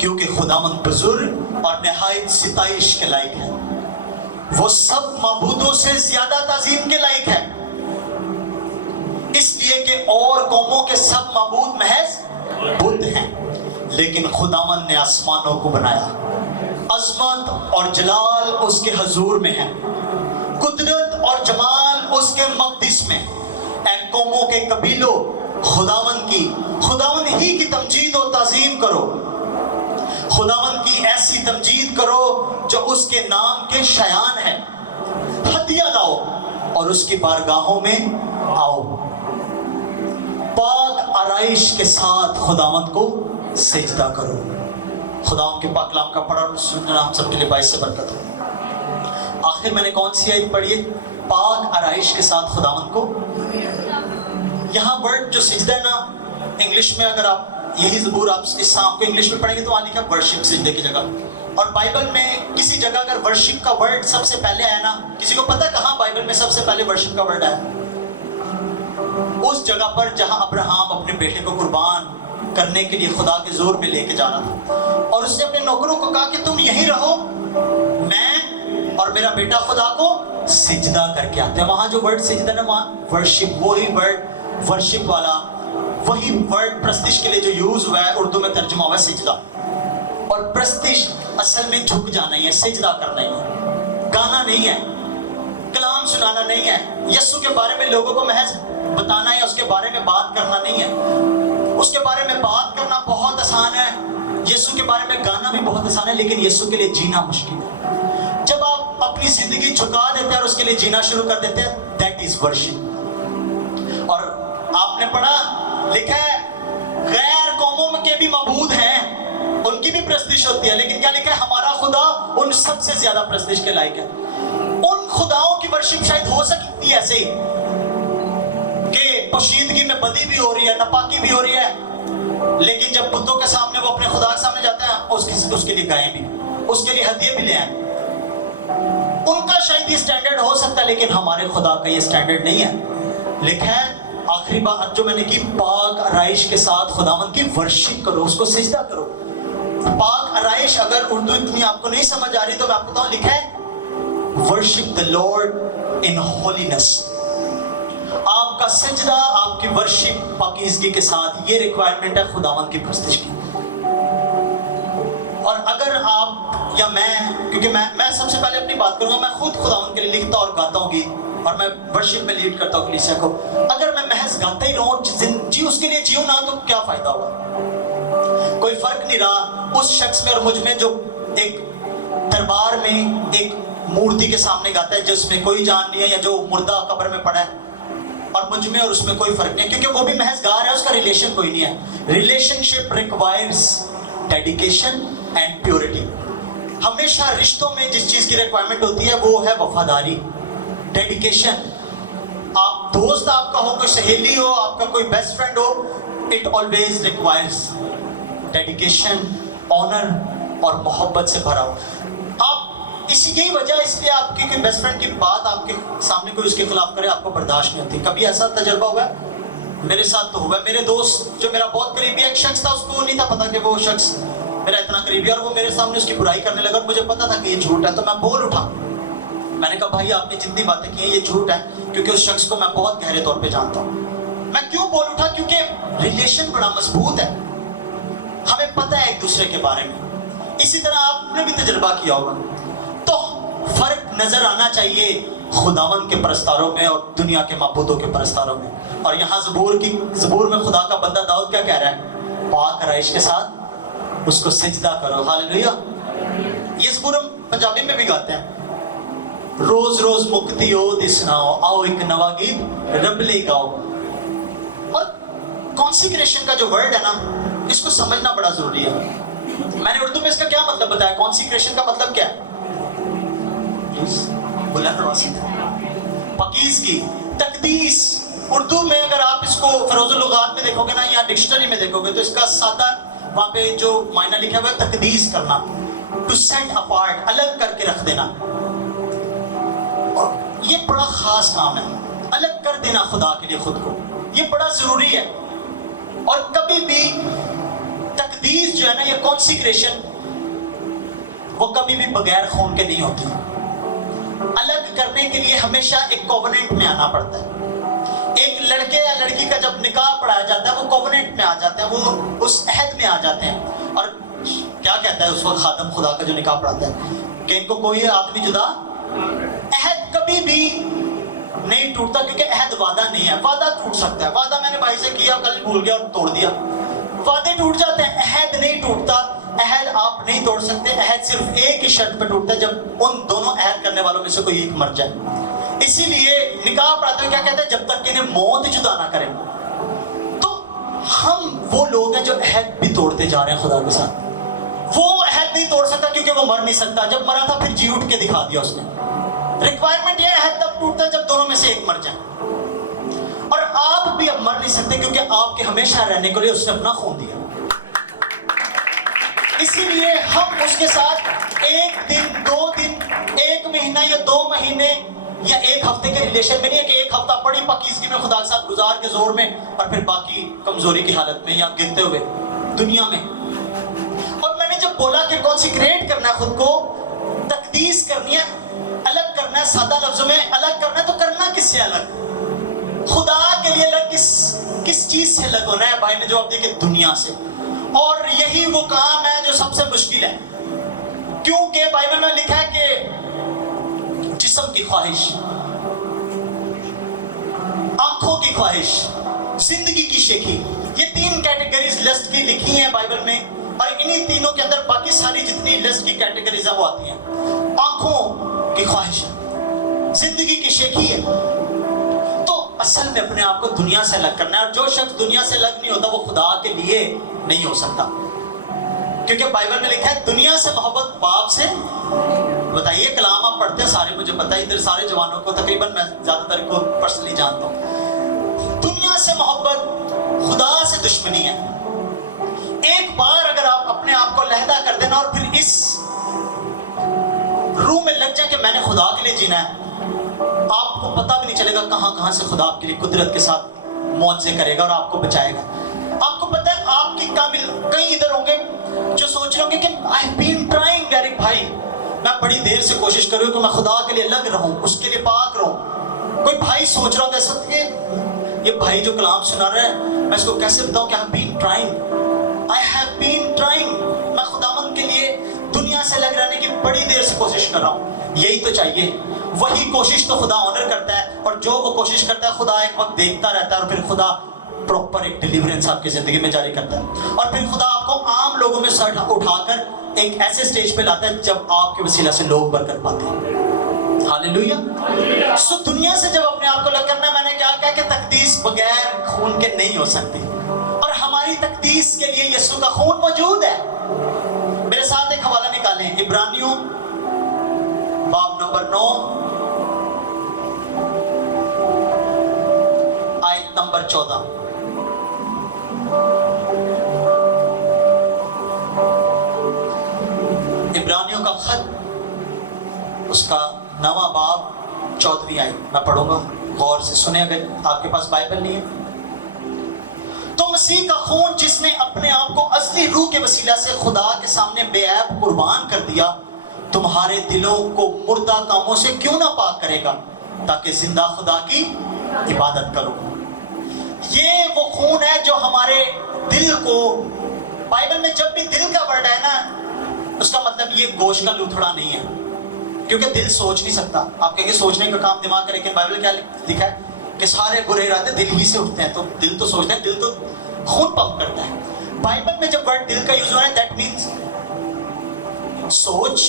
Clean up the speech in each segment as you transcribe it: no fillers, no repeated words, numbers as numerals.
کیونکہ خداوند بزرگ اور نہایت ستائش کے لائق ہے، وہ سب معبودوں سے زیادہ تعظیم کے لائق ہے، اس لیے کہ اور قوموں کے سب معبود محض بت ہیں، لیکن خداوند نے آسمانوں کو بنایا، عظمت اور جلال اس کے حضور میں ہے، قدرت اور جمال اس کے مقدس میں۔ اے قوموں کے قبیلوں، خداوند ہی کی تمجید و تعظیم کرو، خداوند کی ایسی تمجید کرو جو اس کے نام کے شایان ہے، ہدیہ لاؤ اور اس کی بارگاہوں میں آؤ، پاک آرائش کے ساتھ خداوند کو سجدہ کرو۔ خداوند کے پاک کلام کا پڑھا اور سننا ہم سب کے لیے باعث برکت ہو۔ آخر میں نے کون سی آیت پڑھی ہے؟ پاک آرائش کے ساتھ خداوند کو۔ یہاں ورڈ جو سجدہ ہے نا، انگلش میں اگر آپ یہی زبور آپ اس شام کو انگلش میں پڑھیں گے تو وہاں لکھا ورشپ سجدے کی جگہ، اور بائبل میں کسی جگہ اگر ورشپ کا ورڈ سب سے پہلے آیا نا، کسی کو پتہ کہاں بائبل میں سب سے پہلے ورشپ کا ورڈ آیا؟ اس جگہ پر جہاں ابراہیم اپنے بیٹے کو قربان کرنے کے لیے خدا کے زور میں لے کے جانا تھا، اور اس نے اپنے نوکروں کو کہا کہ تم یہیں رہو، میں اور میرا بیٹا خدا کو سجدہ کر کے آتے ہیں۔ وہاں جو ورڈ سجدہ نا، وہاں ورشپ، وہی ورڈ ورشپ والا، وہی ورڈ پرستش کے لیے جو یوز ہوا ہے، اردو میں ترجمہ ہوا ہے سجدہ، اور پرستش اصل میں جھک جانا ہی ہے، سجدہ کرنا ہی ہے، گانا نہیں ہے، کلام سنانا نہیں ہے، یسوع کے بارے میں لوگوں کو محض بتانا ہے، اس کے بارے میں بات کرنا نہیں ہے۔ اس کے بارے میں بات کرنا بہت آسان ہے، یسوع کے بارے میں گانا بھی بہت آسان ہے، لیکن یسوع کے لیے جینا مشکل ہے۔ جب آپ اپنی زندگی جھکا دیتے ہیں اور اس کے لیے جینا شروع کر دیتے ہیں، دیٹ از ورشپ۔ اور آپ نے پڑھا، لکھا ہے غیر قوموں کے بھی معبود ہیں، ان کی بھی پرستش ہوتی ہے، لیکن کیا لکھا ہے؟ ہمارا خدا ان سب سے زیادہ پرستش کے لائق ہے۔ ان خداؤں کی ورشپ شاید ہو سکتی ہے ایسے ہی کہ پوشیدگی میں بدی بھی ہو رہی ہے، ناپاکی بھی ہو رہی ہے، لیکن جب بتوں کے سامنے وہ اپنے خدا کے سامنے جاتے ہیں، اس کے لیے گائیں بھی، اس کے لیے ہدیے بھی لے آئیں۔ ان کا شاید یہ سٹینڈرڈ ہو سکتا ہے، لیکن ہمارے خدا کا یہ سٹینڈرڈ نہیں ہے۔ لکھا ہے آخری بات جو میں نے کی، پاک آرائش کے ساتھ خداوند کی ورشپ کرو، اس کو سجدہ کرو۔ پاک آرائش اگر اردو اتنی آپ کو نہیں سمجھ آ رہی تو میں آپ کو بتاؤں، لکھا ہے worship the Lord in holiness۔ آپ کا سجدہ، آپ کی ورشپ پاکیزگی کے ساتھ، یہ ریکوائرمنٹ ہے خداوند کی پرستش کی۔ اور اگر آپ یا میں، کیونکہ میں سب سے پہلے اپنی بات کروں گا، میں خود خداوند کے لیے لکھتا اور گاتا ہوں گیت، اور میں ورشپ میں لیڈ کرتا ہوں کلیسیا کو۔ اگر میں محض گاتا ہی رہوں، اس کے لیے جیوں نہ، تو کیا فائدہ ہوگا؟ کوئی فرق نہیں رہا اس شخص میں اور مجھ میں جو ایک دربار میں ایک مورتی کے سامنے گاتا ہے جس میں کوئی جان نہیں ہے، یا جو مردہ قبر میں پڑا ہے، اور مجھ میں اور اس میں کوئی فرق نہیں ہے، کیونکہ وہ بھی محض گا رہا ہے، اس کا ریلیشن کوئی نہیں ہے۔ Relationship requires dedication and purity. ہمیشہ رشتوں میں جس چیز کی ریکوائرمنٹ ہوتی ہے وہ ہے وفاداری، ڈیڈیکیشن۔ آپ دوست آپ کا ہو، کوئی سہیلی ہو، آپ کا کوئی best friend who, it always requires dedication, owner اور محبت سے بھرا ہو۔ آپ یہی وجہ، اس لیے آپ کی کوئی بیسٹ فرینڈ کی بات آپ کے سامنے کوئی اس کے خلاف کرے، آپ کو برداشت نہیں ہوتی۔ کبھی ایسا تجربہ ہوا ہے؟ میرے ساتھ تو ہوا ہے۔ میرے دوست جو میرا بہت قریبی ایک شخص تھا، اس کو نہیں تھا پتا کہ وہ شخص میرا اتنا قریبی ہے، اور وہ میرے سامنے اس کی برائی کرنے لگا، اور مجھے پتا تھا کہ یہ جھوٹ ہے، تو میں بول اٹھا۔ میں نے کہا بھائی آپ نے جتنی باتیں کی ہیں یہ جھوٹ ہے، کیونکہ اس شخص کو میں بہت گہرے طور پہ جانتا ہوں۔ میں کیوں بول اٹھا؟ کیونکہ ریلیشن بڑا مضبوط ہے، ہمیں پتہ ہے ایک دوسرے کے بارے میں۔ اسی طرح آپ نے بھی تجربہ کیا ہوگا۔ تو فرق نظر آنا چاہیے خداوند کے پرستاروں میں اور دنیا کے معبودوں کے پرستاروں میں۔ اور یہاں زبور میں خدا کا بندہ داؤد کیا کہہ رہا ہے؟ پاک آرائش کے ساتھ اس کو سجدہ کرو۔ ہاللیلویا۔ یہ زبور ہم پنجابی میں بھی گاتے ہیں، روز روز مکتی ہو دسناؤ، آؤ ایک نوا گیت رب لے گاؤ۔ اور کانسیکریشن کا جو ورڈ ہے نا، اس کو سمجھنا بڑا ضروری ہے۔ میں نے اردو میں اس کا کیا مطلب بتایا؟ کانسیکریشن کا مطلب کیا ہے؟ پاکیزگی، تقدیس۔ اردو میں اگر آپ اس کو فروز اللغات میں دیکھو گے نا، یا ڈکشنری میں دیکھو گے، تو اس کا سادہ وہاں پہ جو معنی لکھا ہوا ہے تقدیس کرنا، ٹو سیٹ اپارٹ، الگ کر کے رکھ دینا۔ یہ بڑا خاص کام ہے، الگ کر دینا خدا کے لیے خود کو، یہ بڑا ضروری ہے۔ اور کبھی بھی तकदीस जो है ना, ये कॉन्सिग्रेशन, वो कभी भी बगैर खून के नहीं होती। अलग करने के लिए हमेशा एक कोवेनेंट में आना पड़ता है। एक लड़के या लड़की का जब निकाह पढ़ाया जाता है, वो कोवेनेंट में आ जाते हैं, वो उस अहद में आ जाते हैं। और क्या कहता है उस वक्त खादम खुदा का जो निकाह पढ़ाता है, कि इनको कोई आदमी जुदा, अहद कभी भी नहीं टूटता, क्योंकि अहद वादा नहीं है। वादा टूट सकता है, वादा मैंने भाई से किया, कल भूल गया और तोड़ दिया, वादे टूट जाते हैं, अहद नहीं टूटता। अहद आप नहीं तोड़ सकते। अहद सिर्फ एक ही शर्त पे टूटता है, जब उन दोनों अहद करने वालों में से कोई एक मर जाए। इसीलिए निकाह पढ़ाते हुए क्या कहते हैं, जब तक कि इन्हें मौत जुदा ना करें। तो हम वो लोग हैं जो अहद भी तोड़ते जा रहे हैं खुदा के साथ। वो अहद नहीं तोड़ सकता क्योंकि वो मर नहीं सकता। जब मरा था फिर जी उठ के दिखा दिया उसने। रिक्वायरमेंट ये अहद तब टूटता है जब दोनों में से एक मर जाए। और आप भी अब मर नहीं सकते, क्योंकि आपके हमेशा रहने के लिए उसने अपना खून दिया। इसीलिए हम उसके साथ एक दिन, 2 दिन, 1 महीना या 2 महीने या 1 हफ्ते के रिलेशन में नहीं है कि 1 हफ्ता बड़ी पाकीज़गी में खुदा के साथ गुजार के जोर में, और फिर बाकी कमजोरी की हालत में या गिरते हुए दुनिया में। और मैंने जब बोला कि कॉन्सिक्रेट करना है खुद को, तकदीस करनी है, अलग करना है, सादा लफ्जों में अलग करना है, तो करना किससे अलग? खुदा के लिए अलग। किस चीज से अलग होना है? भाई ने जवाब दिया कि दुनिया से। और यही वो काम है जो सबसे मुश्किल है, क्योंकि बाइबल में लिखा है कि जिस्म की ख्वाहिश, आंखों की ख्वाहिश, जिंदगी की शेखी, ये 3 कैटेगरीज लस्ट की लिखी हैं बाइबल में। और इन्हीं तीनों के अंदर बाकी सारी जितनी लस्ट की कैटेगरीज है वो आती हैं। आंखों की ख्वाहिश है, जिंदगी की शेखी है। तो असल में अपने आप को दुनिया से अलग करना है। और जो शख्स दुनिया से अलग नहीं होता वो खुदा के लिए नहीं हो सकता, क्योंकि बाइबल में लिखा है दुनिया से मोहब्बत बाप से। बताइए, कलाम आप पढ़ते हैं सारे, मुझे पता है इधर सारे जवानों को तकरीबन, मैं ज्यादातर को पर्सनली जानता हूँ। दुनिया से मोहब्बत, खुदा से दुश्मनी है। एक बार अगर आप अपने आप को अलहदा कर देना और फिर इस रूह में लग जाए कि मैंने खुदा के लिए जीना है, आपको पता भी नहीं चलेगा कहां कहां से खुदा आपके लिए कुदरत के साथ मौजे करेगा और आपको बचाएगा। आपको पता है आपकी काबिल कई इधर होंगे जो सोच रहे होंगे कि I have been trying, Eric भाई मैं बड़ी देर से कोशिश कर रही हूं कि मैं खुदा के लिए अलग रहूं, उसके लिए पाक रहूं। कोई भाई सोच रहा होगा इस वक्त ये भाई जो कलाम सुना रहा है, मैं इसको कैसे बताऊं कि I have been trying, I have been trying. मैं खुदावंद के लिए दुनिया से अलग रहने की बड़ी देर से कोशिश कर रहा हूं। यही तो चाहिए, वही कोशिश तो खुदा ऑनर करता है। और जो वो कोशिश करता है खुदा एक वक्त देखता रहता है, और फिर खुदा प्रॉपर एक डिलीवरेंस आपकी जिंदगी में जारी करता है। और फिर खुदा आपको आम लोगों में से उठाकर एक ऐसे स्टेज पे लाता है जब आपके वसीला से लोग बरकत पाते हैं। हालेलुया। सो दुनिया से जब अपने आप को अलग करना, मैंने क्या कहा कि तकदीस बगैर खून के नहीं हो सकती, और हमारी तकदीस के लिए यीशु का खून मौजूद है। मेरे साथ एक हवाला निकालें, इब्रानियों बाब नंबर 9 आयत नंबर 14। इब्रानियों का खत, उसका 9वां बाब 14वीं आयत मैं पढ़ूंगा, गौर से सुने अगर आपके पास बाइबल नहीं है। तो मसीह का खून जिसने अपने आप को असली रूह के वसीला से खुदा के सामने बेऐब कुर्बान कर दिया, तुम्हारे दिलों को मुर्दा कामों से क्यों ना पाक करेगा, ताकि जिंदा खुदा की इबादत करो। ये वो खून है जो हमारे दिल को, बाइबल में जब भी दिल का वर्ड है ना, उसका मतलब ये गोश्त का लूथड़ा नहीं है, क्योंकि दिल सोच नहीं सकता। आप कहेंगे सोचने का काम दिमाग करे, लेकिन बाइबल क्या लिखा है कि सारे बुरे इरादे दिल ही से उठते हैं। तो दिल तो सोचता है, दिल तो खून पंप करता है। बाइबल में जब वर्ड दिल का यूज हो रहा है, दैट मीन्स सोच,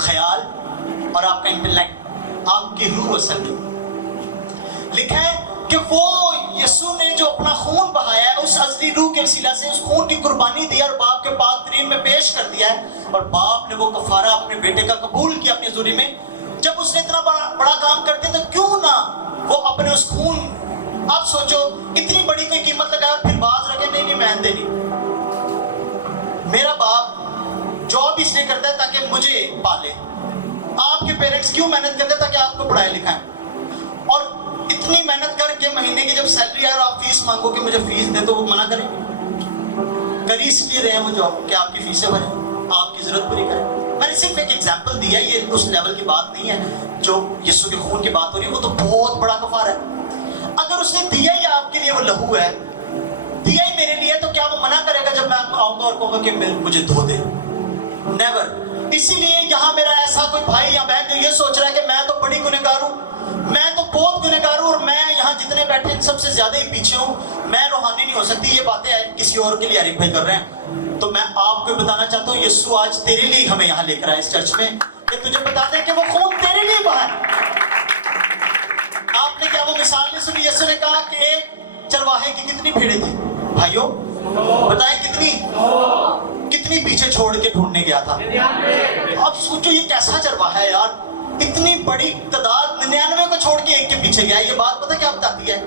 ख्याल और आपका इंटेलेक्ट, आपकी रूह असल में। लिखा है कि वो यीशु ने जो अपना खून बहाया है, उस असली रूह के वसीला से उस खून की कुर्बानी दी और बाप के पाक तरीन में पेश कर दिया है, और बाप ने वो कफारा अपने बेटे का कबूल किया अपनी हज़ूरी में। जब उसने इतना बड़ा काम कर दिया, तो क्यों ना वो अपने उस खून, आप सोचो इतनी बड़ी कोई कीमत लगाए और फिर बाज रखे नहीं मैं देनी। मेरा बाप जॉब इसलिए करता है ताकि मुझे पाले, आपके पेरेंट्स क्यों मेहनत करते हैं ताकि आपको पढ़ाए लिखाएं, और इतनी मेहनत करके महीने की जब सैलरी आए और आप फीस मांगो कि मुझे फीस दे, तो वो मना करें? कर इसलिए रहे हैं वो जॉब कि आपकी फीसें भरें, आपकी जरूरत पूरी करें। मैंने सिर्फ एक एग्जाम्पल दिया, ये उस लेवल की बात नहीं है जो यीशु के खून की बात हो रही है, वो तो बहुत बड़ा कफारा है। अगर उसने दिया ही आपके लिए वो लहू है, दिया ही मेरे लिए, तो क्या वो मना करेगा जब मैं आऊंगा और कहूंगा कि मुझे धो दे? नेवर। इसीलिए यहाँ मेरा ऐसा कोई भाई या बहन जो ये सोच रहा है कि मैं तो बड़ी गुनहगार हूँ, मैं तो बहुत गुनहगार हूँ और मैं यहाँ जितने बैठे इन सबसे ज्यादा ही पीछे हूँ, मैं रूहानी नहीं हो सकती, ये बातें किसी और के लिए आरिफ भाई कर रहे हैं। तो मैं आपको बताना चाहता हूँ, यीशु आज तेरे लिए हमें यहाँ लेकर आए इस चर्च में, कि तुझे बता दें कि वो खून तेरे लिए बहा है। आपने क्या वो मिसाल नहीं सुनी? यीशु ने कहा कि एक चरवाहे की कितनी भीड़ें थी भाइयों, बताएं कितनी पीछे छोड़ के ढूंढने गया था। अब सोचो ये कैसा चरवाहा है यार, इतनी बड़ी तादाद 99 को छोड़ के एक के पीछे गया। ये बात पता क्या बताती है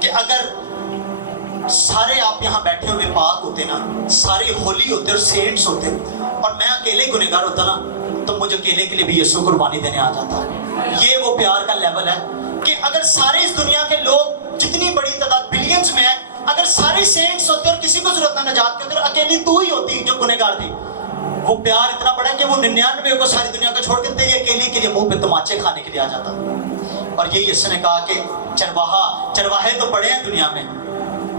कि अगर सारे आप यहाँ बैठे हुए पाक होते ना, सारे होली होते और सेंट्स होते, और मैं अकेले गुनहगार होता ना, तो मुझे अकेले के लिए भी यीशु कुर्बानी देने आ जाता। ये वो प्यार का लेवल है कि अगर सारे इस दुनिया के लोग, जितनी बड़ी तादाद बिलियंस में है, अगर सारे सेंट्स होते और किसी को जरूरत ना नजात की, अगर अकेली तू ही होती जो गुनहगार थी, वो प्यार इतना बड़ा कि वो 99 को सारी दुनिया को छोड़ के तेरी अकेली के लिए मुंह पे तमाचे खाने के लिए आ जाता। और ये यीशु ने कहा कि चरवाहे तो पड़े हैं दुनिया में,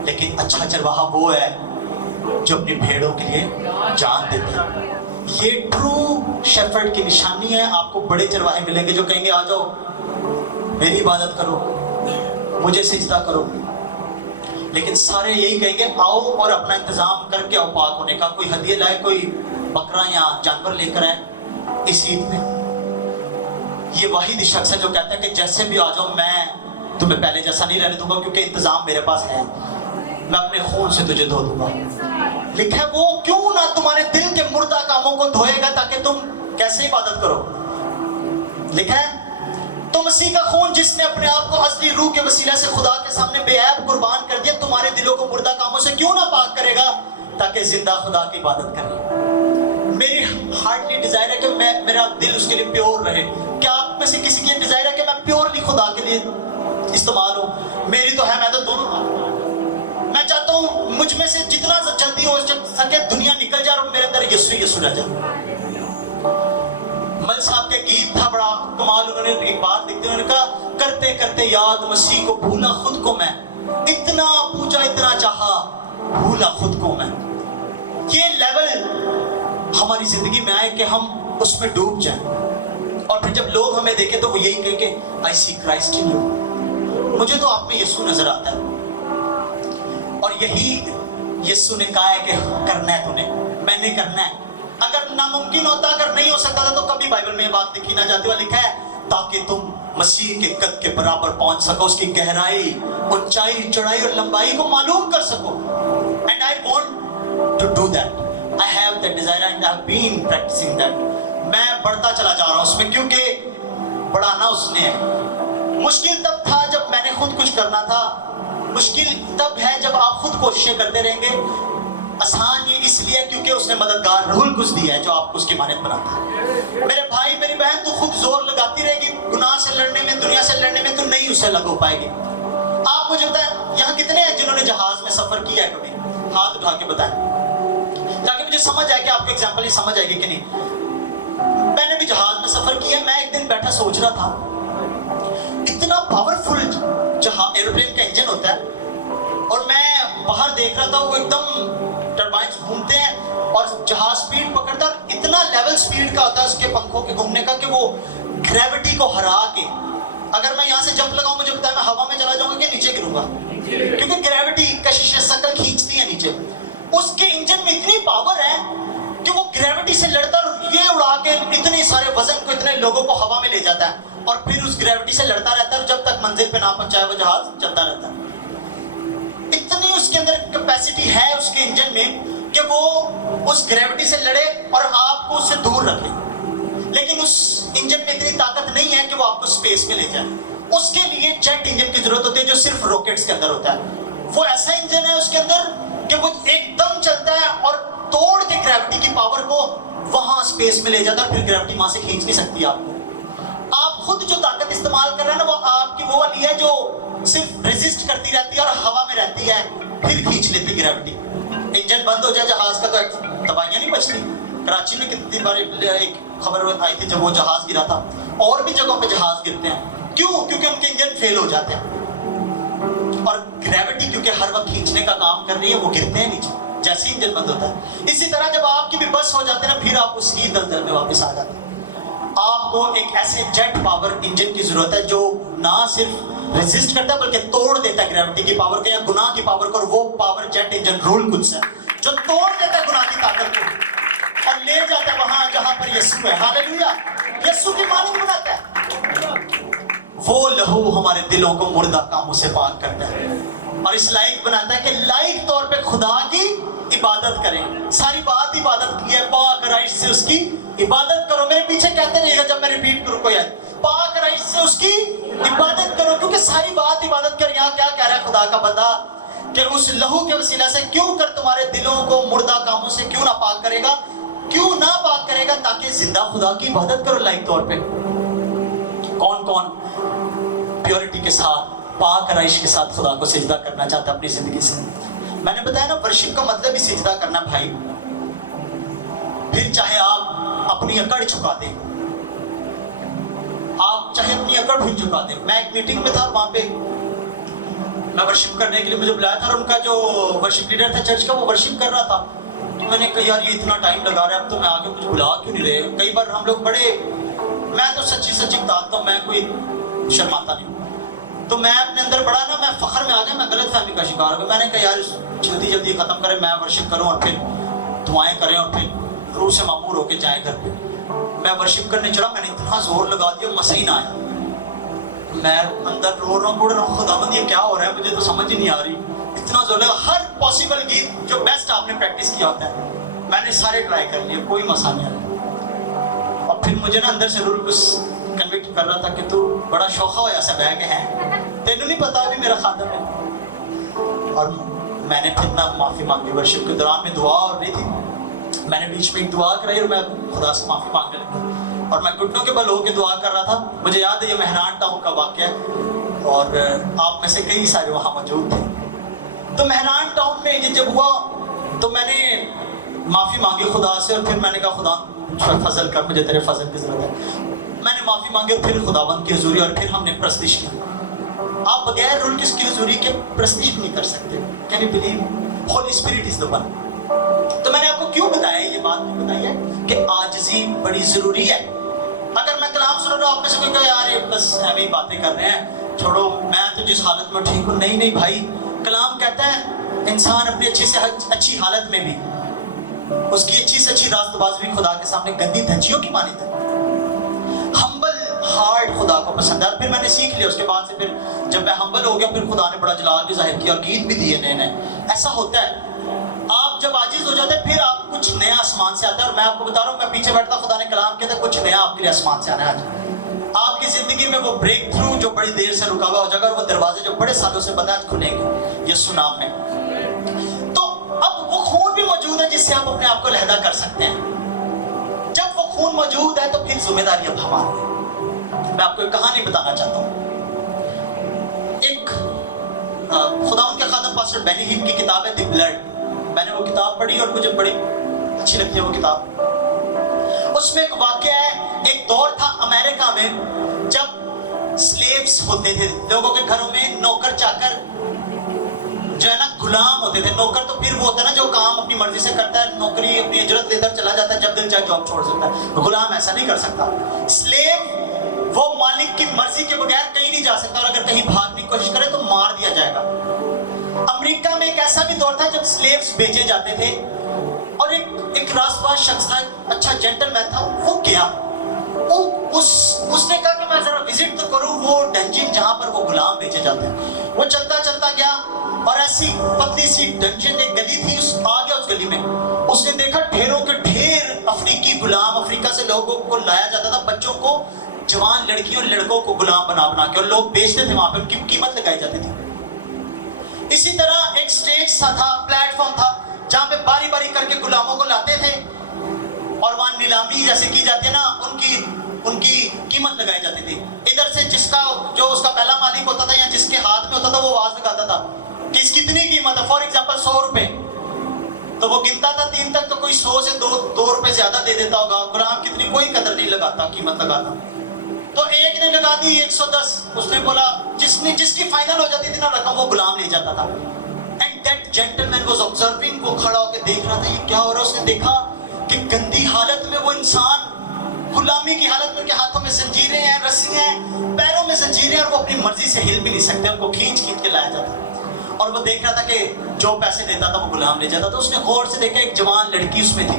लेकिन अच्छा चरवाहा वो है जो अपनी भेड़ों के लिए जान देता है। ये ट्रू शेफर्ड की निशानी है। आपको बड़े चरवाहे मिलेंगे जो कहेंगे आ जाओ मेरी इबादत करो, मुझे सिजदा करो, लेकिन सारे यही कहेंगे आओ और अपना इंतजाम करके आओ पाक होने का, कोई हदिये लाए, कोई बकरा या जानवर लेकर आए इस ईद में। ये वाहिद शख्स है जो कहता है कि जैसे भी आ जाओ, मैं तुम्हें पहले जैसा नहीं रहने दूंगा, क्योंकि इंतजाम मेरे पास है, मैं अपने खून से तुझे धो दूंगा। लिखा है वो क्यों ना तुम्हारे दिल के मुर्दा कामों को धोएगा ताकि तुम कैसे इबादत करो। लिखा है तो मसीह का खून जिसने अपने आप को असली रूह के वसीला से खुदा के सामने बेऐब कुर्बान कर दिया, तुम्हारे दिलों को मुर्दा कामों से क्यों ना पाक करेगा ताकि जिंदा खुदा की इबादत करें। मेरी हार्टली डिजायर है कि मेरा दिल उसके लिए प्योर रहे। क्या आप में से किसी की डिजायर है कि मैं प्योरली खुदा के लिए इस्तेमाल हूँ? मेरी तो है, मैं तो दोनों, मैं चाहता हूँ मुझ में से जितना जल्दी हो सके दुनिया निकल जाए और मेरे अंदर यीशु रह जाए। मल साहब के गीत था बड़ा कमाल, उन्होंने एक बात लिखते, उन्होंने कहा करते करते याद मसीह को भूला खुद को मैं, इतना पूछा इतना चाहा भूला खुद को मैं। ये लेवल हमारी जिंदगी में आए कि हम उसमें डूब जाएं, और फिर जब लोग हमें देखें तो वो यही कहें कि आई सी क्राइस्ट इन यू, मुझे तो आप में यीशु नजर आता है। और यही यीशु ने कहा है कि करना है तूने, मैंने करना है। अगर नामुमकिन होता, अगर नहीं हो सकता था, तो कभी बाइबल में ये बात लिखी ना जाती। हुआ लिखा है ताकि तुम मसीह के कद के बराबर पहुंच सको, उसकी गहराई, ऊंचाई, चौड़ाई और लंबाई को मालूम कर सको। And I want to do that, I have that desire and I have been practising that. मैं बढ़ता चला जा रहा हूं उसमें, क्योंकि बढ़ाना उसने है। मुश्किल तब था जब मैंने खुद कुछ करना था, मुश्किल तब है जब आप खुद कोशिशें करते रहेंगे। आसान ये इसलिए क्योंकि उसने मददगार रूहुल कुछ दिया है जो आपको उसकी मानद बनाता है। मेरे भाई मेरी बहन, तू खुद जोर लगाती रहेगी गुनाह से लड़ने में, दुनिया से लड़ने में, तू नहीं उससे लग हो पाएगी। आप मुझे बताएं यहाँ कितने हैं जिन्होंने जहाज में सफर किया है? कभी हाथ उठा के बताएं, ताकि मुझे समझ आए कि आपको एग्जाम्पल ही समझ आएगी कि नहीं। मैंने भी जहाज में सफर किया। मैं एक दिन बैठा सोच रहा था, इतना पावरफुल जहाज एरोप्लेन का इंजन होता है, और मैं बाहर देख रहा था वो एकदम टरबाइन्स घूमते हैं और जहाज स्पीड पकड़ता है, इतना लेवल स्पीड का होता है उसके पंखों के घूमने का कि वो ग्रेविटी को हरा के, अगर मैं यहाँ से जंप लगाऊं, मुझे पता है मैं हवा में चला जाऊंगा कि नीचे गिरूंगा, क्योंकि ग्रेविटी कशिश शक्ल खींचती है नीचे। उसके इंजन में इतनी पावर है कि वो ग्रेविटी से लड़ता और ये उड़ा के इतने सारे वजन को, इतने लोगों को हवा में ले जाता है, और फिर उस ग्रेविटी से लड़ता रहता है जब तक मंजिल पे ना पहुंचाए वो जहाज चलता रहता है। इतनी उसके अंदर कैपेसिटी है उसके इंजन में कि वो उस ग्रेविटी से लड़े और आपको उससे दूर रखे। लेकिन उस इंजन में इतनी ताकत नहीं है कि वो आपको स्पेस में ले जाए। उसके लिए जेट इंजन की जरूरत होती है जो सिर्फ रॉकेट्स के अंदर होता है। वो ऐसा इंजन है उसके अंदर कि वो एकदम चलता है और तोड़ के ग्रेविटी की पावर को वहां स्पेस में ले जाता है, फिर ग्रेविटी वहां से खींच नहीं सकती आपको। आप खुद जो ताकत इस्तेमाल कर रहे हैं ना, वो आपकी वो वाली है जो सिर्फ रेजिस्ट करती रहती है और हवा में रहती है, फिर खींच लेती ग्रेविटी। इंजन बंद हो जाए जहाज का तो तबाहियां नहीं बचती। कराची में कितनी बार एक खबर आई थी जब वो जहाज गिरा था, और भी जगहों पे जहाज गिरते हैं। क्यों? क्योंकि उनके इंजन फेल हो जाते हैं और ग्रेविटी क्योंकि हर वक्त खींचने का काम कर रही है, वो गिरते हैं नीचे जैसे ही इंजन बंद होता है। इसी तरह जब आपकी भी बस हो जाते हैं ना, फिर आप उसी दलदल में वापस आ जाते हैं। आपको एक ऐसे जेट पावर इंजन की जरूरत है जो ना सिर्फ रेजिस्ट करता है बल्कि तोड़ देता है ग्रेविटी की पावर को या गुनाह की पावर को। और वो पावर जेट इंजन रूल कुछ है जो तोड़ देता है गुनाह की ताकत को और ले जाता है वहां जहां पर यीशु है। हालेलुया, यीशु की मालिक बनाता है। वो लहू हमारे दिलों को मुर्दा कामों से पाक करता है और इस लायक बनाता है कि लायक तौर पे खुदा की इबादत करें। सारी बात इबादत की है, पाक राइश से उसकी इबादत करो। मेरे पीछे कहते रहिएगा जब मैं रिपीट करूं कोई आयत, पाक राइश से उसकी इबादत करो, क्योंकि सारी बात इबादत कर। यहाँ क्या कह रहा है खुदा का बंदा कि उस लहू के वसीला से क्यों कर तुम्हारे दिलों को मुर्दा कामों से क्यों ना पाक करेगा, क्यों ना पाक करेगा, ताकि जिंदा खुदा की इबादत करो लायक तौर पे। कौन कौन प्योरिटी के साथ, पाक राइश के साथ खुदा को सिजदा करना चाहता है अपनी जिंदगी से? मैंने बताया ना, वर्शिप का मतलब ही सिजदा करना भाई। फिर चाहे आप अपनी अकड़ झुका दें, आप चाहे अपनी अकड़ भी झुका दें। मैं एक मीटिंग में था, वहां पे मैं वर्शिप करने के लिए मुझे बुलाया था और उनका जो वर्शिप लीडर था चर्च का, वो वर्शिप कर रहा था। तो मैंने कहा यार ये इतना टाइम लगा रहा है, अब तो मैं आगे मुझे बुला क्यों नहीं रहे। कई बार हम लोग बड़े, मैं तो सच्ची सच्ची बताता हूँ, मैं कोई शर्माता नहीं, तो मैं अपने अंदर बड़ा ना, मैं फखर में आ गया, मैं गलत फहमी का शिकार हो गया। मैंने कहा यार जल्दी जल्दी खत्म करें, मैं वर्शिप करूं और फिर दुआएं करें और फिर रूह से मामूर होके जाएं घर पे। मैं वर्शिप करने चला, मैंने इतना जोर लगा दिया, मसही ना आया। मैं अंदर रो रहा हूँ, बुढ़ रहा हूँ, खुदावंद ये क्या हो रहा है, मुझे तो समझ ही नहीं आ रही। इतना जोर लगा, हर पॉसिबल गीत जो बेस्ट आपने प्रैक्टिस किया होता है मैंने सारे ट्राई कर लिए, कोई मसा नहीं आया। और फिर मुझे ना अंदर से रूल कुछ कन्विक्ट कर रहा था कि तू बड़ा शौखा हो ऐसा बैग है, तेनू नहीं पता अभी मेरा खादम है। और मैंने फिर ना माफी मांगी, वर्शिप के दौरान में दुआ हो रही थी, मैंने बीच में एक दुआ कराई और मैं खुदा से माफी मांगने लगा और मैं घुटनों के बल होकर दुआ कर रहा था। मुझे याद है ये मेहरान टाउन का वाकया और आप में से कई सारे वहाँ मौजूद थे। तो मेहरान टाउन में ये जब हुआ तो मैंने माफी मांगी खुदा से और फिर मैंने कहा खुदा फजल कर, मुझे तेरे फजल की जरूरत है। मैंने माफी मांगी और फिर खुदावंद की हुजूरी और फिर हमने प्रस्तिश की। आप बगैर रूल की हुजूरी के प्रस्तिश नहीं कर सकते। Can you believe Holi spirit is the one. तो मैंने आपको क्यों बताया ये बात बताई है कि आजिज़ी बड़ी जरूरी है। अगर मैं कलाम सुन रहा हूँ, आप में से कोई कहे यार ये बस ऐਵੇਂ ही बातें कर रहे हैं, छोड़ो मैं तो जिस हालत में ठीक हूँ। नहीं नहीं भाई, कलाम कहता है इंसान अपनी अच्छी से अच्छी हालत में भी, उसकी अच्छी से अच्छी रास्तबाज़ भी खुदा के सामने गंदी धज्जियों की मानी है। हार्ट खुदा को पसंद है। फिर मैंने सीख लिया उसके बाद से, फिर जब मैं हम्बल हो गया फिर खुदा ने बड़ा जलाल भी जाहिर किया और गीत भी दिए नए नए। ऐसा होता है, आप जब आजिज हो जाते हैं फिर आप कुछ नया आसमान से आता है। और मैं आपको बता रहा हूँ, मैं पीछे बैठता, खुदा ने कलाम किया था कुछ नया आपके लिए आसमान से आना है। आज आपकी जिंदगी में वो ब्रेक थ्रू जो बड़ी देर से रुका हुआ हो जाएगा और वो दरवाजे जो बड़े सालों से बंद आज खुलेंगे यीशु नाम में। तो अब वो खून भी मौजूद है जिससे आप अपने आप को अलहदा कर सकते हैं। जब वो खून मौजूद है तो फिर जिम्मेदारी अब हमारी। मैं आपको एक कहानी बताना चाहता हूँ। एक खुदावंद के खादम पास्टर बेनी हिन की किताब है द ब्लड। मैंने वो किताब पढ़ी और मुझे बड़ी अच्छी लगती है वो किताब। उसमें एक वाकया है, एक दौर था अमेरिका में जब स्लेव्स होते थे, लोगों के घरों में नौकर चाकर जो है ना गुलाम होते थे। नौकर तो फिर वो होता है ना जो काम अपनी मर्जी से करता है, नौकरी अपनी इजरत लेकर चला जाता है, जब दिल चाहे जॉब छोड़ सकता है। गुलाम ऐसा नहीं कर सकता। स्लेव वो मालिक की मर्जी के बगैर कहीं नहीं जा सकता और अगर कहीं भागने की कोशिश करे तो मार दिया जाएगा। अमेरिका में एक ऐसा भी दौर था जब स्लेव्स बेचे जाते थे और एक रास्तबाज शख्स था, अच्छा जेंटलमैन था, वो गया, उसने कहा कि मैं जरा विजिट तो करूं वो डंजन जहां पर वो गुलाम बेचे जाते हैं। वो चलता चलता गया और ऐसी पतली सी डंजन एक गली थी, आ गया उस गली में। उसने देखा ढेरों के ढेर अफ्रीकी गुलाम, अफ्रीका से लोगों को लाया जाता था, बच्चों को, जवान लड़कियों और लड़कों को गुलाम बना बना के, और लोग बेचते थे वहां पे, उनकी कीमत लगाई जाती थी। इसी तरह एक स्टेज सा था, प्लेटफॉर्म था जहां पे बारी बारी करके गुलामों को लाते थे और वहां नीलामी जैसे की जाती है ना, उनकी कीमत लगाई जाती थी। इधर से जिसका जो उसका पहला मालिक होता था या जिसके हाथ में होता था वो आवाज लगाता था कि इसकी कितनी कीमत है। फॉर एग्जाम्पल 100 रुपए, تو وہ گنتا تھا 3 تک، تو کوئی 100 سے 2 روپے زیادہ دے دیتا ہوگا. غلام کتنی کوئی قدر نہیں لگاتا، قیمت لگاتا. تو ایک نے لگا دی 110. اس نے بولا جس کی فائنل ہو جاتی تھی نا رقم، وہ غلام لے جاتا تھا. And that gentleman was observing, وہ کھڑا ہو کے دیکھ رہا تھا یہ کیا ہو رہا ہے. اس نے دیکھا کہ گندی حالت میں وہ انسان غلامی کی حالت میں، ان کے ہاتھوں میں زنجیریں ہیں، رسی ہیں، پیروں میں زنجیریں ہیں، اور وہ اپنی مرضی سے ہل بھی نہیں سکتے. ان کو کھینچ کے لایا جاتا. اور وہ دیکھ رہا تھا کہ جو پیسے دیتا تھا وہ غلام لے جاتا تھا. اس نے غور سے دیکھا ایک جوان لڑکی اس میں تھی،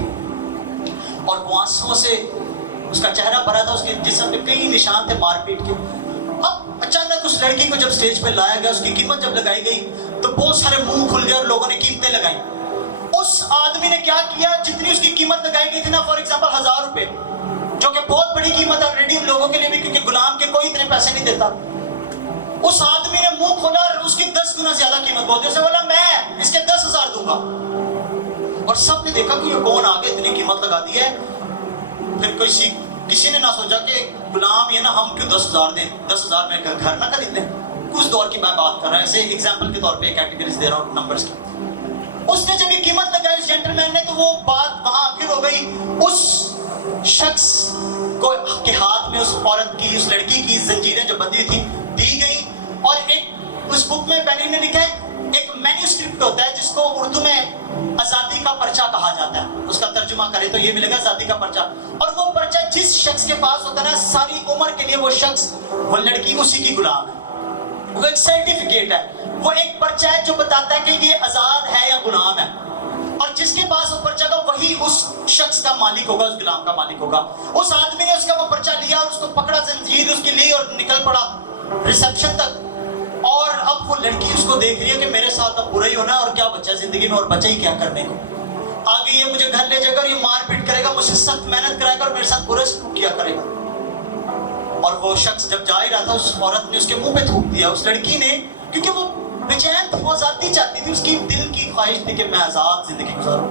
اور وہ آنسوؤں سے اس کا چہرہ بھرا تھا، اس کے جسم پہ کئی نشان تھے مار پیٹ کے. اب اچانک اس لڑکی کو جب سٹیج پہ لایا گیا، اس کی قیمت جب لگائی گئی تو بہت سارے منہ کھل گئے اور لوگوں نے قیمتیں لگائیں. اس آدمی نے کیا کیا، جتنی اس کی قیمت لگائی گئی تھی نا، فار ایگزامپل 1000 روپے، جو کہ بہت بڑی قیمت ہے آلریڈی ان لوگوں کے لیے بھی، کیونکہ غلام کے کوئی اتنے پیسے نہیں دیتا. اس آدمی نے منہ کھولا اور اس کی 10 گنا زیادہ قیمت بول دی. اسے بولا میں اس کے 10,000 دوں گا. اور سب نے دیکھا کہ یہ کون آگے اتنی قیمت لگا دی ہے. پھر کسی نے نہ سوچا کہ غلام یہ نا ہم کیوں 10,000 دیں، 10,000 میں گھر نہ خرید لیں. اس دور کی میں بات کر رہا ہوں، ایسے ایگزامپل کے طور پہ کیٹیگریز دے رہا ہوں نمبرز کی. اس نے جب یہ قیمت لگائی اس جینٹلمین نے، تو وہ بات وہاں آخر ہو گئی. اس شخص کو کے ہاتھ میں اس عورت کی، اس لڑکی کی زنجیریں جو بندھی ہوئی تھی دی گئی. اور ایک اس بک میں پہلے نے لکھا ہے، ایک مینیوسکرپٹ ہوتا ہے جس کو اردو میں آزادی کا پرچہ کہا جاتا ہے. اس کا ترجمہ کرے تو یہ ملے گا آزادی کا پرچہ. اور وہ پرچہ جس شخص کے پاس ہوتا ہے نا، ساری عمر کے لیے وہ شخص، وہ لڑکی اسی کی غلام ہے. وہ ایک سرٹیفکیٹ ہے، وہ ایک پرچہ ہے جو بتاتا ہے کہ یہ آزاد ہے یا غلام ہے. اور جس کے پاس وہ پرچہ کا، وہی اس شخص کا مالک ہوگا، اس غلام کا مالک ہوگا. اس آدمی نے اس کا وہ پرچہ لیا اور اس کو پکڑا، زنجیر اس کی لی اور نکل پڑا ریسپشن تک. اور اب وہ لڑکی اس کو دیکھ رہی ہے کہ میرے ساتھ اب برا ہی ہونا ہے، اور کیا بچہ زندگی میں، اور بچہ ہی کیا کرنے کو. آگے یہ مجھے گھر لے جائے گا اور یہ مار پیٹ کرے گا، مجھ سے سخت محنت کرائے گا اور میرے ساتھ برا سلوک کیا کرے گا. اور وہ شخص جب جا ہی رہا تھا، اس عورت نے اس کے منہ پہ تھوک دیا. اس لڑکی نے، کیونکہ وہ بے چین تھی، وہ آزادی چاہتی تھی، اس کی دل کی خواہش تھی کہ میں آزاد زندگی گزاروں.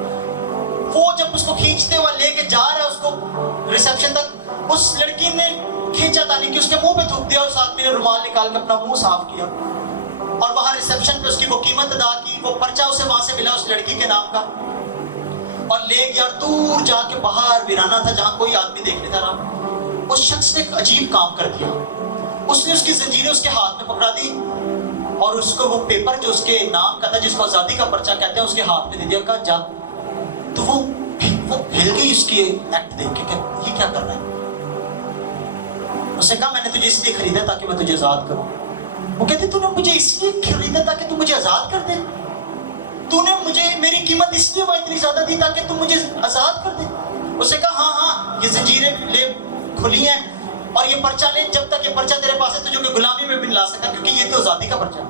وہ جب اس کو کھینچتے ہوئے لے کے جا رہا ہے اس کو ریسپشن تک، اس لڑکی نے کھینچا تھا نہیں کہ اس کے منہ پہ تھوک دیا. اس آدمی نے رومال نکال کے اپنا منہ صاف کیا اور وہاں ریسپشن پہ اس کی وہ قیمت ادا کی. وہ پرچہ اسے وہاں سے ملا اس لڑکی کے نام کا، اور لے گیا. اور دور جا کے باہر ویرانہ تھا جہاں کوئی آدمی دیکھ نہیں تھا. اس شخص نے ایک عجیب کام کر دیا. اس نے اس کی زنجیریں اس کے ہاتھ میں پکڑا دی اور اس کو وہ پیپر جو اس کے نام کا تھا، جس کو آزادی کا پرچہ کہتے ہیں، اس کے ہاتھ میں دے دیا. کہا جا. تو وہ ہل گئی اس کی ایکٹ دیکھ کے کہ یہ کیا کر رہا ہے. اس نے کہا میں نے تجھے اس لیے خریدا تاکہ میں تجھے آزاد کروں. وہ کہتے تو نے مجھے اس لیے خریدا تاکہ تو مجھے آزاد کر دے. تو نے مجھے میری قیمت اس لیے وہ اتنی زیادہ دی تاکہ تو مجھے آزاد کر دے. اس نے کہا ہاں یہ زنجیریں لے کھلی ہیں اور یہ پرچہ لے، جب تک یہ پرچہ تیرے پاس ہے تو جو کہ غلامی میں بھی نہیں لا سکتا، کیونکہ یہ تو آزادی کا پرچہ ہے.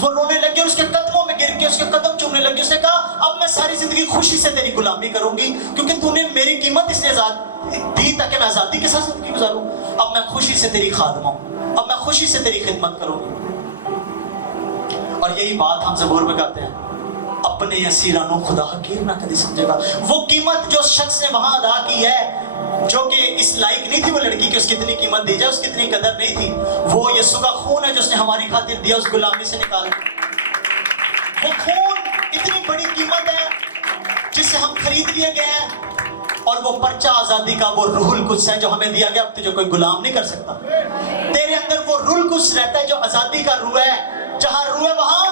وہ رونے لگے، اس کے قدموں میں گر کے اس کے قدم چومنے لگے. اس نے کہا اب میں ساری زندگی خوشی سے تیری غلامی کروں گی، کیونکہ تو نے میری قیمت اس لیے آزاد دی تاکہ میں آزادی کے ساتھ زندگی گزاروں. اب میں خوشی سے تیری خادم ہوں، اب میں خوشی سے تیری خدمت کروں گی. اور یہی بات ہم زبور میں کہتے ہیں، اپنے اسیرانوں خدا حقیر نہ کدی سمجھے گا. وہ قیمت جو اس شخص نے وہاں ادا کی ہے، جو کہ اس لائق نہیں تھی وہ لڑکی کی اس کی اتنی قیمت دی جائے، اس کی اتنی قدر نہیں تھی. وہ یسوع کا خون ہے جو اس نے ہماری خاطر دیا، اس غلامی سے نکال. وہ خون اتنی بڑی قیمت ہے جس سے ہم خرید لیے گئے ہیں. اور وہ پرچہ آزادی کا، وہ روح القدس ہے جو ہمیں دیا گیا. اب تجھے کوئی غلام نہیں کر سکتا. تیرے اندر وہ روح القدس رہتا ہے جو آزادی کا روح ہے. جہاں روح ہے وہاں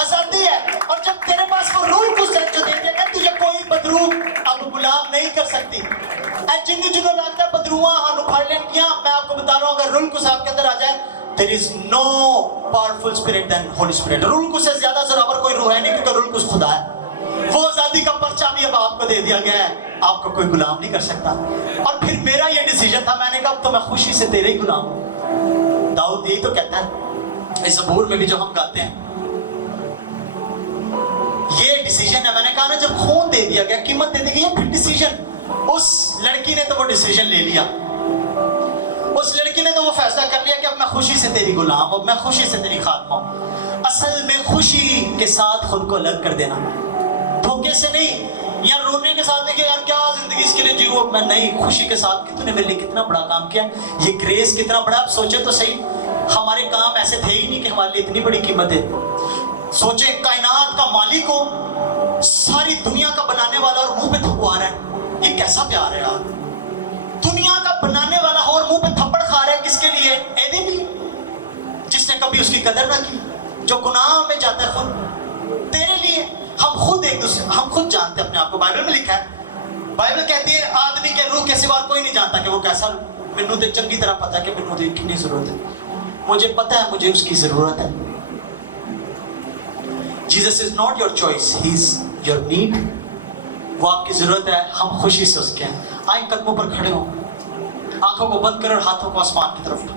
آزادی ہے. اور جب تیرے پاس وہ روح القدس ہے جو دے دیا گیا، تجھے کوئی بدروح اب غلام نہیں کر سکتی. جنہوں لگتا ہے بدروہاں ہم پھاڑ لیں کیا، میں آپ کو بتا رہا ہوں، اگر روح القدس آپ کے اندر آ جائے، there is no powerful spirit than Holy Spirit. روح القدس سے زیادہ زورآور کوئی روح ہے نہیں، کیونکہ روح القدس خدا ہے. وہ آزادی کا پرچہ بھی اب آپ کو دے دیا گیا ہے، آپ کو کوئی غلام نہیں کر سکتا. اور پھر میرا یہ ڈیسیجن تھا، میں نے کہا اب تو میں خوشی سے تیرے ہی غلام ہوں. داؤد یہی تو کہتا ہے اس زبور میں بھی جو ہم گاتے ہیں، یہ ڈیسیجن ہے. میں نے کہا نا جب خون دے دیا گیا، قیمت دے دی گئی، پھر ڈیسیجن. اس لڑکی نے تو وہ ڈیسیجن لے لیا. اس لڑکی نے تو وہ فیصلہ کر لیا کہ اب میں خوشی سے تیری غلام ہوں، اب میں خوشی سے تیری خادمہ ہوں. اصل میں خوشی کے ساتھ خود کو الگ کر دینا، دھوکے سے نہیں، یا رونے کے ساتھ نہیں کہ یار کیا زندگی اس کے لیے جیو. میں نہیں، خوشی کے ساتھ کہ تو نے میرے لیے کتنا بڑا کام کیا. یہ گریس کتنا بڑا. آپ سوچے تو صحیح، ہمارے کام ایسے تھے ہی نہیں کہ ہمارے لیے اتنی بڑی قیمت ہے. سوچیں کائنات کا مالک ہو، सारी दुनिया का बनाने वाला और मुंह पे थप्पड़ रहा है, ये कैसा प्यार है यार। दुनिया का बनाने वाला हो और मुंह पे थप्पड़ खा रहा है, किसके लिए? एदे भी, जिसने कभी उसकी कदर ना की, जो गुनाह में जाता है खुद, तेरे लिए। हम खुद एक दूसरे, हम खुद जानते हैं अपने आप को। बाइबल में लिखा है, बाइबल कहती है आदमी के रूह के सिवा कोई नहीं जानता कि वो कैसा। मैनू तो चंगी तरह पता है कि मैनू तो कितनी जरूरत है, मुझे पता है मुझे उसकी जरूरत है। Jesus is not your choice, he is your need. वो आपकी जरूरत है, हम खुशी से उसके हैं। आए कदमों पर खड़े हो, आंखों को बंद करो और हाथों को आसमान की तरफ